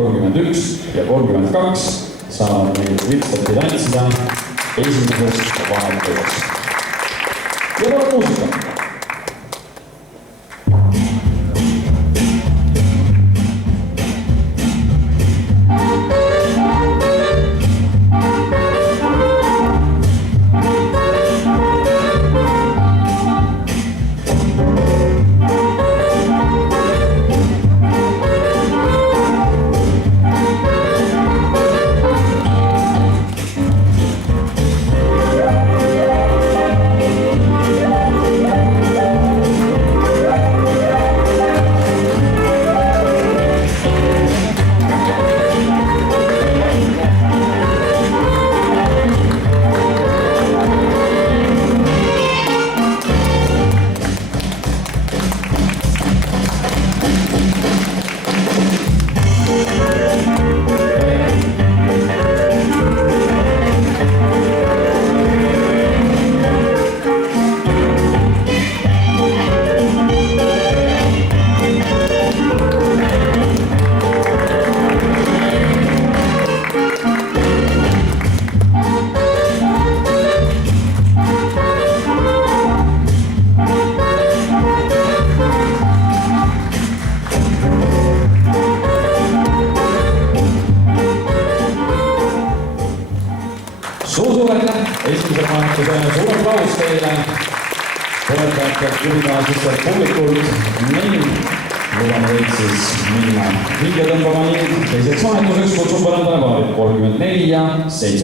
31 ja 32 saavad meil Quickstepi tantsida esimesest vahetusest. Ja palun muusika! Suur-suurele esimese vahetusele, suur aplaus teile toetajatelt, juhikaaslastelt, publikult ning lubame teid siis minna hinge tõmbama ning teiseks vahetuseks kutsub põrandale paarid 34 ja 7.